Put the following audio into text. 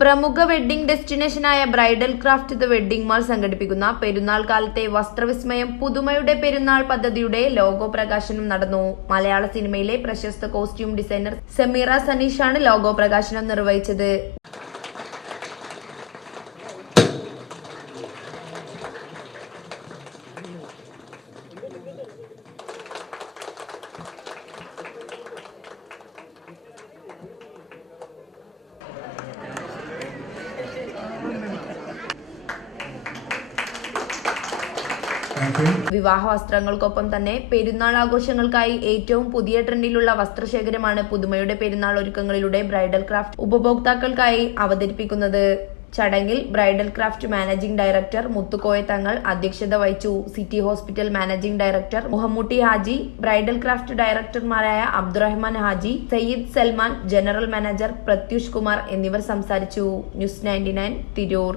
പ്രമുഖ wedding ഡെസ്റ്റിനേഷനായ bridal craft the wedding mall സംഘടിപ്പിക്കുന്ന പെരുന്നാൾ കാലത്തെ വസ്ത്രവിസ്മയം പുതുമയുടെ പെരുന്നാൾ പദ്ധതിയുടെ ലോഗോ പ്രകാശനം നടന്നു. മലയാള സിനിമയിലെ പ്രശസ്ത കോസ്റ്റ്യൂം ഡിസൈനർ സമീറ സനീഷാണ് ലോഗോ പ്രകാശനം നിർവഹിച്ചത്. വിവാഹ വസ്ത്രങ്ങൾക്കൊപ്പം തന്നെ പെരുന്നാൾ ആഘോഷങ്ങൾക്കായി ഏറ്റവും പുതിയ ട്രെൻഡിലുള്ള വസ്ത്രശേഖരമാണ് പുതുമയുടെ പെരുന്നാൾ ഒരുക്കങ്ങളിലൂടെ ബ്രൈഡൽ ക്രാഫ്റ്റ് ഉപഭോക്താക്കൾക്കായി അവതരിപ്പിക്കുന്നത്. ചടങ്ങിൽ bridal craft managing director Muthukoya Thangal അധ്യക്ഷത വഹിച്ചു. City hospital managing director Muhammootty Haji bridal craft ഡയറക്ടർമാരായ Abdurahman Haji Sayyid Salman general manager Pratyush Kumar എന്നിവർ സംസാരിച്ചു. News ninety nine Tirur.